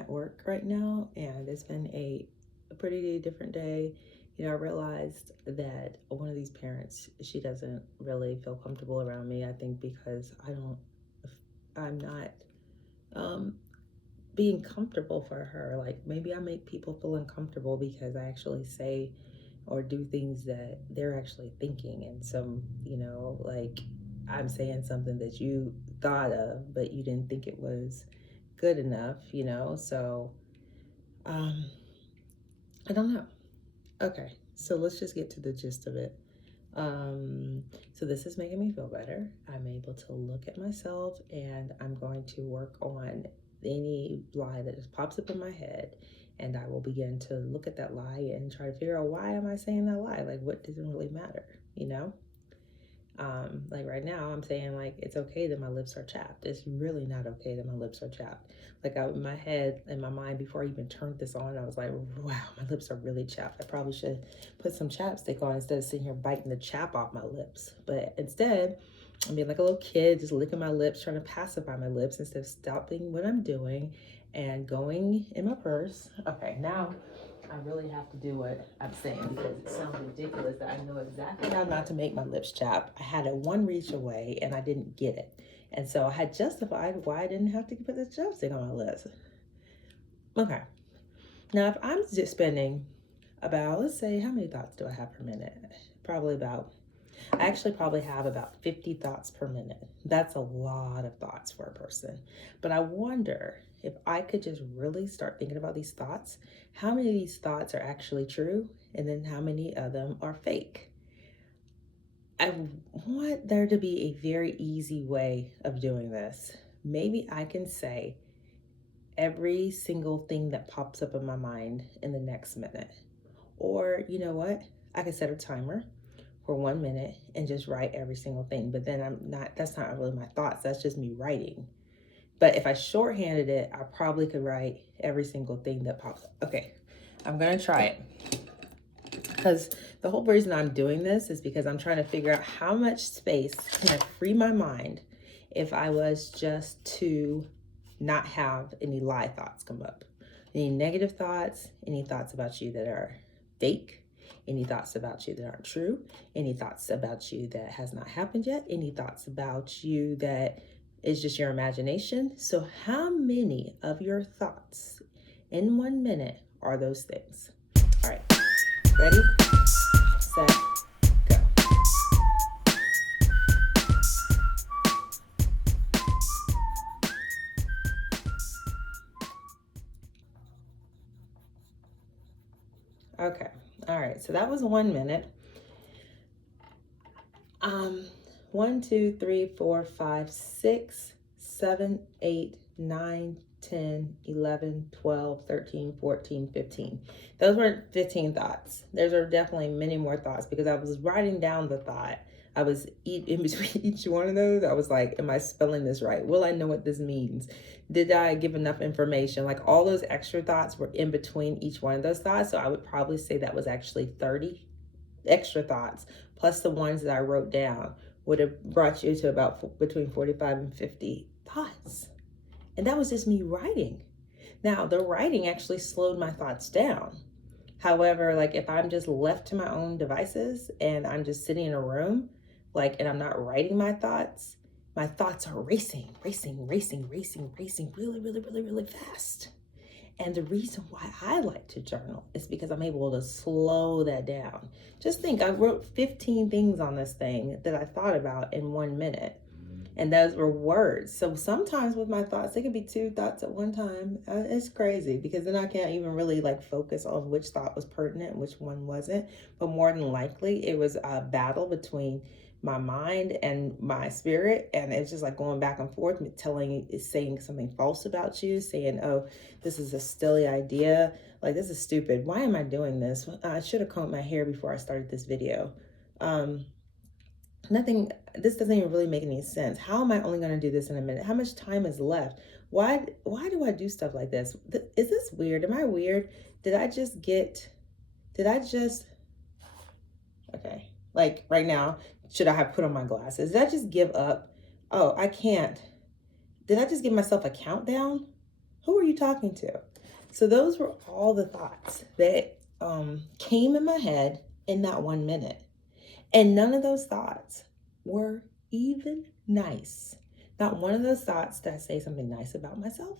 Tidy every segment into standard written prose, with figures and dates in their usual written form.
at work right now, and it's been a pretty different day. I realized that one of these parents, she doesn't really feel comfortable around me. I think because I'm not um, being comfortable for her. Like maybe I make people feel uncomfortable because I actually say or do things that they're actually thinking. And so, like I'm saying something that you thought of, but you didn't think it was good enough, So, um, I don't know. Okay, so let's just get to the gist of it. So this is making me feel better. I'm able to look at myself and I'm going to work on any lie that just pops up in my head. And I will begin to look at that lie and try to figure out, why am I saying that lie? Like, what doesn't really matter, Like right now, I'm saying like it's okay that my lips are chapped. It's really not okay that my lips are chapped. Like in my head, in my mind, before I even turned this on, I was like, wow, my lips are really chapped. I probably should put some chapstick on instead of sitting here biting the chap off my lips. But instead, I'm being like a little kid, just licking my lips, trying to pacify my lips instead of stopping what I'm doing and going in my purse. Okay, now I really have to do what I'm saying because it sounds ridiculous that I know exactly how not to make my lips chap. I had it one reach away and I didn't get it. And so I had justified why I didn't have to put the chapstick on my lips. Okay. Now, if I'm just spending about, let's say, how many thoughts do I have per minute? I actually probably have about 50 thoughts per minute. That's a lot of thoughts for a person. But I wonder if I could just really start thinking about these thoughts, how many of these thoughts are actually true, and then how many of them are fake. I want there to be a very easy way of doing this. Maybe I can say every single thing that pops up in my mind in the next minute. Or, you know what? I could set a timer for 1 minute and just write every single thing. But then that's not really my thoughts. That's just me writing. But if I shorthanded it, I probably could write every single thing that pops up. Okay, I'm going to try it. Because the whole reason I'm doing this is because I'm trying to figure out how much space can I free my mind if I was just to not have any lie thoughts come up. Any negative thoughts, any thoughts about you that are fake, any thoughts about you that aren't true, any thoughts about you that has not happened yet, any thoughts about you that is just your imagination. So how many of your thoughts in 1 minute are those things? All right, ready, set, go. Okay, all right, so that was 1 minute. 1, 2, 3, 4, 5, 6, 7, 8, 9, 10, 11, 12, 13, 14, 15. Those weren't 15 thoughts. Those are definitely many more thoughts because I was writing down the thought. I was in between each one of those. I was like, am I spelling this right? Will I know what this means? Did I give enough information? Like all those extra thoughts were in between each one of those thoughts. So I would probably say that was actually 30 extra thoughts plus the ones that I wrote down would have brought you to about between 45 and 50 thoughts. And that was just me writing. Now, the writing actually slowed my thoughts down. However, like if I'm just left to my own devices and I'm just sitting in a room, and I'm not writing my thoughts are racing really fast. And the reason why I like to journal is because I'm able to slow that down. Just think, I wrote 15 things on this thing that I thought about in 1 minute. And those were words. So sometimes with my thoughts, it could be 2 thoughts at one time. It's crazy because then I can't even really focus on which thought was pertinent and which one wasn't. But more than likely, it was a battle between my mind and my spirit, and it's just going back and forth, saying something false about you, saying, oh, this is a silly idea, this is stupid, why am I doing this? I should have combed my hair before I started this video. This doesn't even really make any sense. How am I only going to do this in a minute? How much time is left? Why do I do stuff like this? Is this weird? Am I weird? Okay, right now, should I have put on my glasses? Did I just give up? Oh, I can't. Did I just give myself a countdown? Who are you talking to? So those were all the thoughts that came in my head in that 1 minute. And none of those thoughts were even nice. Not one of those thoughts did I say something nice about myself.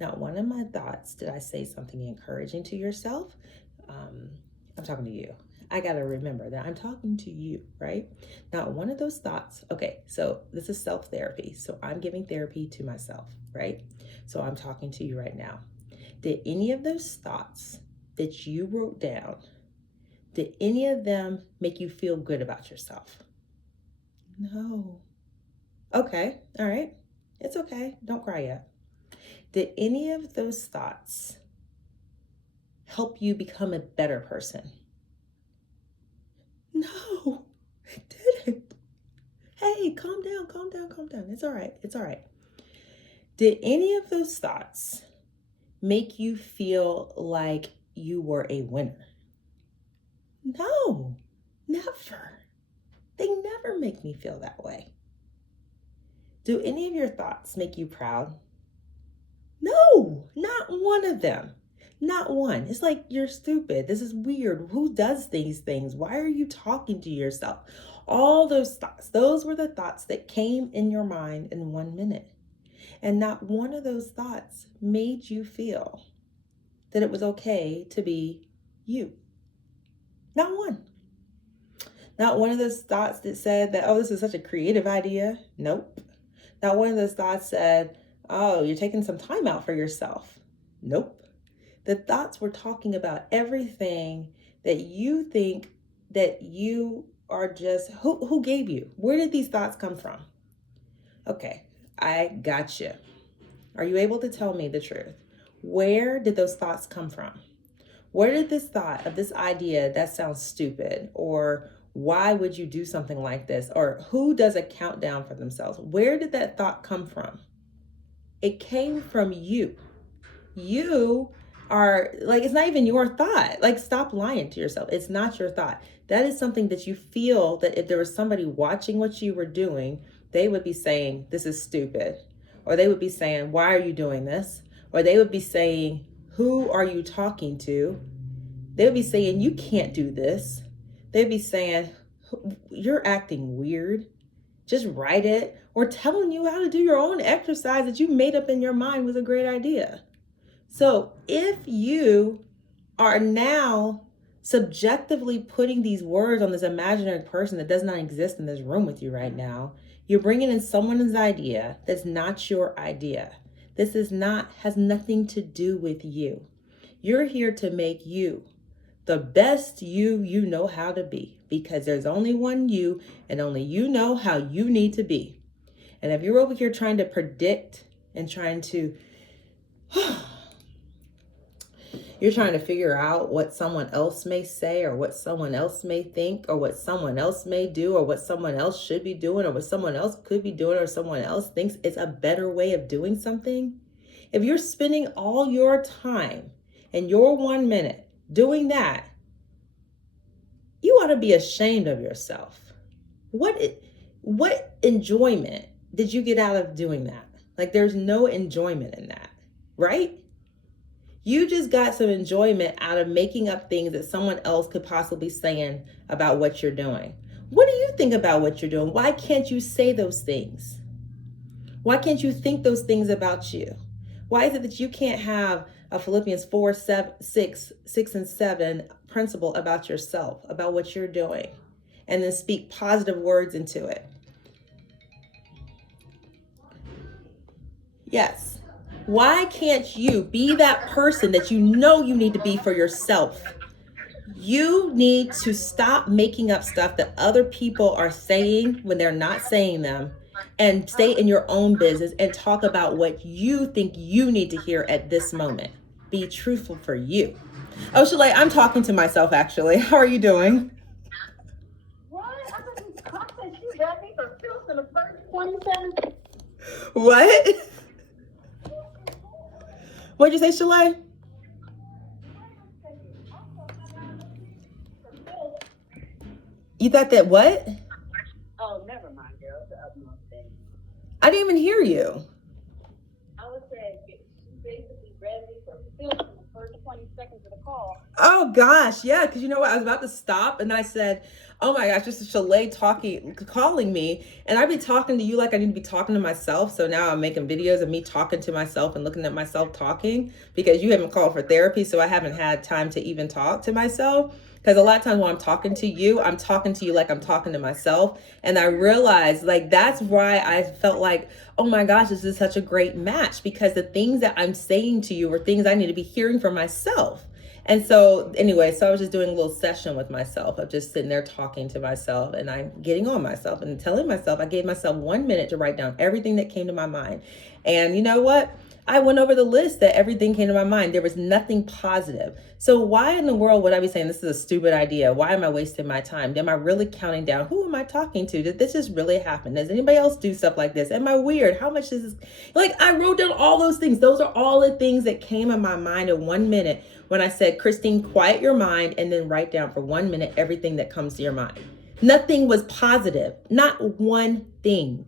Not one of my thoughts did I say something encouraging to yourself. I'm talking to you. I got to remember that I'm talking to you, right? Not one of those thoughts. Okay, so this is self-therapy. So I'm giving therapy to myself, right? So I'm talking to you right now. Did any of those thoughts that you wrote down, did any of them make you feel good about yourself? No. Okay, all right. It's okay. Don't cry yet. Did any of those thoughts help you become a better person? No, it didn't. Hey, calm down, calm down, calm down. It's all right. It's all right. Did any of those thoughts make you feel like you were a winner? No, never. They never make me feel that way. Do any of your thoughts make you proud? No, not one of them. Not one. It's like, you're stupid. This is weird. Who does these things? Why are you talking to yourself? All those thoughts, those were the thoughts that came in your mind in 1 minute. And not one of those thoughts made you feel that it was okay to be you. Not one. Not one of those thoughts that said that, oh, this is such a creative idea. Nope. Not one of those thoughts said, oh, you're taking some time out for yourself. Nope. The thoughts were talking about everything that you think that you are just, who gave you? Where did these thoughts come from? Okay, I got you. Are you able to tell me the truth? Where did those thoughts come from? Where did this thought of this idea that sounds stupid, or why would you do something like this, or who does a countdown for themselves? Where did that thought come from? It came from you. You are like, it's not even your thought. Like, stop lying to yourself. It's not your thought. That is something that you feel that if there was somebody watching what you were doing, they would be saying, this is stupid. Or they would be saying, why are you doing this? Or they would be saying, who are you talking to? They would be saying, you can't do this. They'd be saying, you're acting weird. Just write it. Or telling you how to do your own exercise that you made up in your mind was a great idea. So if you are now subjectively putting these words on this imaginary person that does not exist in this room with you right now, you're bringing in someone's idea that's not your idea. This has nothing to do with you. You're here to make you the best you know how to be, because there's only one you, and only you know how you need to be. And if you're over here trying to predict and trying to you're trying to figure out what someone else may say, or what someone else may think, or what someone else may do, or what someone else should be doing, or what someone else could be doing, or someone else thinks it's a better way of doing something. If you're spending all your time in your 1 minute doing that, you ought to be ashamed of yourself. What enjoyment did you get out of doing that? Like, there's no enjoyment in that, right? You just got some enjoyment out of making up things that someone else could possibly saying about what you're doing. What do you think about what you're doing? Why can't you say those things? Why can't you think those things about you? Why is it that you can't have a Philippians 4, 6 and 7 principle about yourself, about what you're doing, and then speak positive words into it? Yes. Why can't you be that person that you know you need to be for yourself? You need to stop making up stuff that other people are saying when they're not saying them, and stay in your own business and talk about what you think you need to hear at this moment. Be truthful for you. Oh, Shalay, I'm talking to myself, actually. How are you doing? What? I thought you got me for filth in the first 27. What? What'd you say, Shalay? You thought that what? Oh, never mind, girl. The utmost thing. I didn't even hear you. I was saying, she basically 20 seconds of the call. Oh gosh, yeah, because you know what? I was about to stop and I said, "Oh my gosh, this is Shalay calling me, and I be talking to you like I need to be talking to myself." So now I'm making videos of me talking to myself and looking at myself talking because you haven't called for therapy, so I haven't had time to even talk to myself. Because a lot of times when I'm talking to you like I'm talking to myself. And I realized like that's why I felt like, oh my gosh, this is such a great match because the things that I'm saying to you are things I need to be hearing for myself. And so anyway, so I was just doing a little session with myself of just sitting there talking to myself and I'm getting on myself and telling myself, I gave myself 1 minute to write down everything that came to my mind. And you know what? I went over the list that everything came to my mind. There was nothing positive. So why in the world would I be saying this is a stupid idea? Why am I wasting my time? Am I really counting down? Who am I talking to? Did this just really happen? Does anybody else do stuff like this? Am I weird? How much is this? Like I wrote down all those things. Those are all the things that came in my mind in 1 minute when I said, Christine, quiet your mind and then write down for 1 minute everything that comes to your mind. Nothing was positive. Not one thing.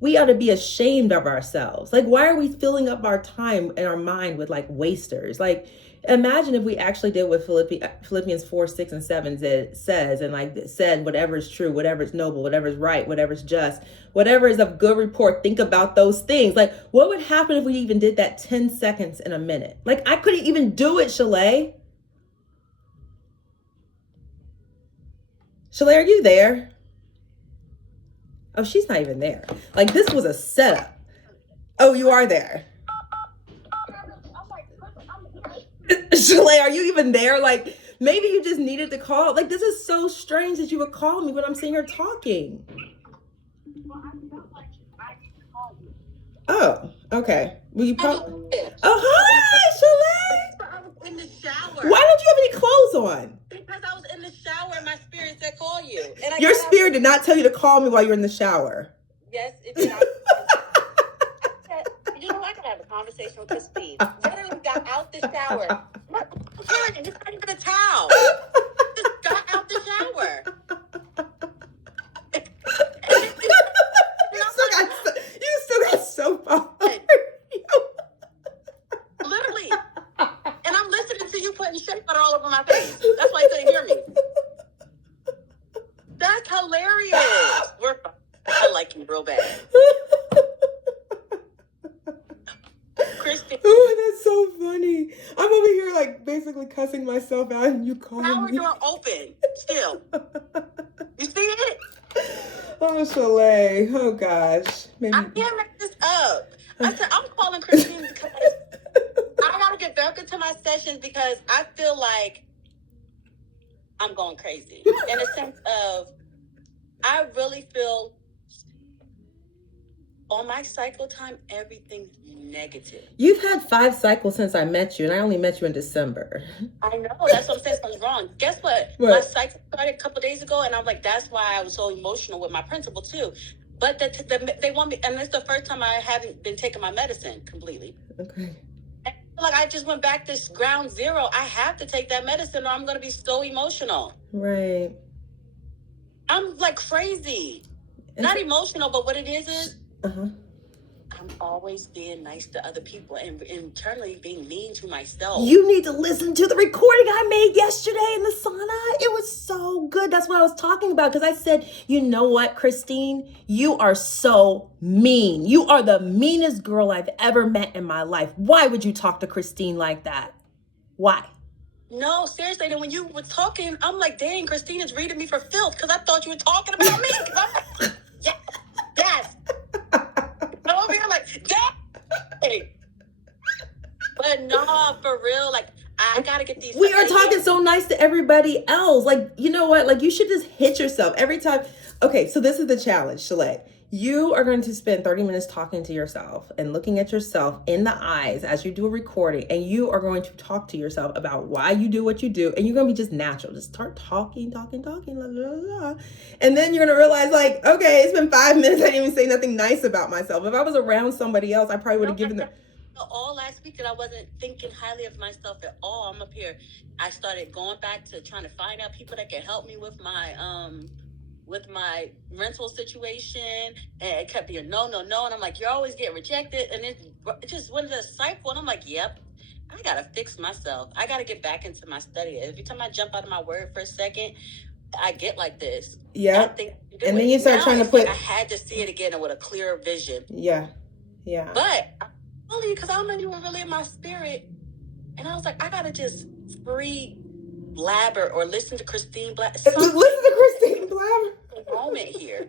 We ought to be ashamed of ourselves. Like, why are we filling up our time and our mind with like wasters? Like, imagine if we actually did what Philippians 4, 6, and 7 says, and like said, whatever is true, whatever is noble, whatever is right, whatever is just, whatever is of good report, think about those things. Like, what would happen if we even did that 10 seconds in a minute? Like, I couldn't even do it, Shalay. Shalay, are you there? Oh, she's not even there. Like, this was a setup. Oh, you are there. Shalay, are you even there? Like, maybe you just needed to call. Like, this is so strange that you would call me when I'm sitting here talking. Well, I felt like I need to call you. Oh, okay. Will you call? Oh, hi, Shalay. I was in the shower. Why don't you have any clothes on? Because I was in the shower and my spirit said call you. And Your spirit did not tell you to call me while you're in the shower. Yes, it did. You know, I could have a conversation with Christine. Literally got out the shower. Karen, it's not even a towel. Just got out the shower. You still got soap on. Literally. And I'm listening to you putting shea butter all over my face. That's why you couldn't hear me. That's hilarious. I like you real bad. Christine. Oh, that's so funny. I'm over here like basically cussing myself out and you calling me. Shower door open. Still. You see it? Oh, Shalay. Oh, gosh. Maybe. I can't make this up. I said, I'm calling Christine because I got to get back into my sessions because I feel like I'm going crazy. In a sense of, I really feel on my cycle time, everything's negative. You've had 5 cycles since I met you, and I only met you in December. I know. That's what I'm saying. Something's wrong. Guess what? My cycle started a couple days ago, and I'm like, that's why I was so emotional with my principal, too. But they want me, and it's the first time I haven't been taking my medicine completely. Okay. And like, I just went back to ground zero. I have to take that medicine, or I'm going to be so emotional. Right. I'm like crazy. Not emotional, but what it is I'm always being nice to other people and internally being mean to myself. You need to listen to the recording I made yesterday in the sauna. It was so good. That's what I was talking about because I said, you know what, Christine? You are so mean. You are the meanest girl I've ever met in my life. Why would you talk to Christine like that? Why? No, seriously. Then when you were talking, I'm like, dang, Christine is reading me for filth because I thought you were talking about me. Yes. I'm over here like, dang. But no, for real, like, I gotta get these. We are talking so nice to everybody else. Like, you know what? Like, you should just hit yourself every time. Okay, so this is the challenge, Shalay. You are going to spend 30 minutes talking to yourself and looking at yourself in the eyes as you do a recording. And you are going to talk to yourself about why you do what you do. And you're going to be just natural. Just start talking, la, la, la. And then you're going to realize, like, okay, it's been 5 minutes. I didn't even say nothing nice about myself. If I was around somebody else, I probably would have given them. All last week that I wasn't thinking highly of myself at all. I'm up here. I started going back to trying to find out people that can help me with my rental situation, and it kept being no, and I'm like, you're always getting rejected, and it just went into a cycle, and I'm like, yep. I gotta fix myself. I gotta get back into my study. Every time I jump out of my word for a second, I get like this. Yeah. And then you start trying to put. Like I had to see it again with a clearer vision. Yeah. But only because I don't know you were really in my spirit, and I was like, I gotta just free blabber or listen to Christine Blabber. Listen to Christine Blabber. Moment here,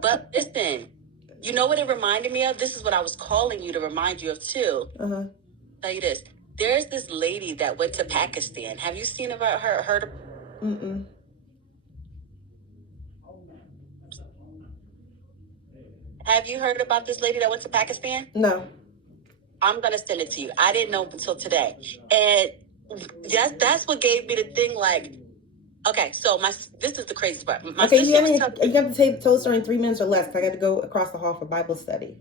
but listen. You know what it reminded me of? This is what I was calling you to remind you of too. Tell you this. There's this lady that went to Pakistan. Have you seen about her? Heard of? Mm-mm. Have you heard about this lady that went to Pakistan? No. I'm gonna send it to you. I didn't know until today, and that's what gave me the thing. Like, okay, so this is the crazy part. Okay, you have to tell the story in 3 minutes or less. 'Cause I got to go across the hall for Bible study.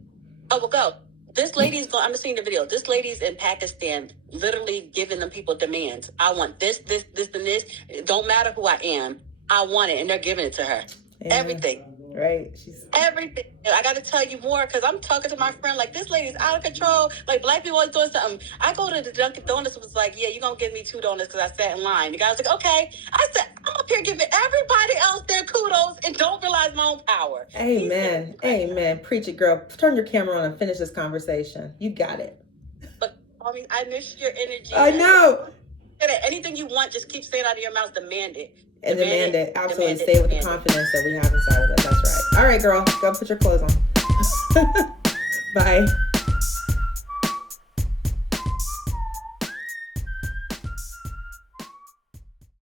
Oh, well, go. This lady's going. I'm just seeing the video. This lady's in Pakistan, literally giving them people demands. I want this, and this. It don't matter who I am. I want it, and they're giving it to her. Yeah. Everything. Right. Everything. I got to tell you more because I'm talking to my friend like this lady's out of control. Like black people always doing something. I go to the Dunkin' Donuts and was like, yeah, you're going to give me 2 donuts because I sat in line. The guy was like, okay. I said, I'm up here giving everybody else their kudos and don't realize my own power. Amen. Amen. Preach it, girl. Turn your camera on and finish this conversation. You got it. But I mean, I miss your energy. I know. Anything you want, just keep saying out of your mouth, demand it. And demand it. Absolutely. Stay with the confidence that we have inside of us. That's right. All right, girl. Go put your clothes on. Bye.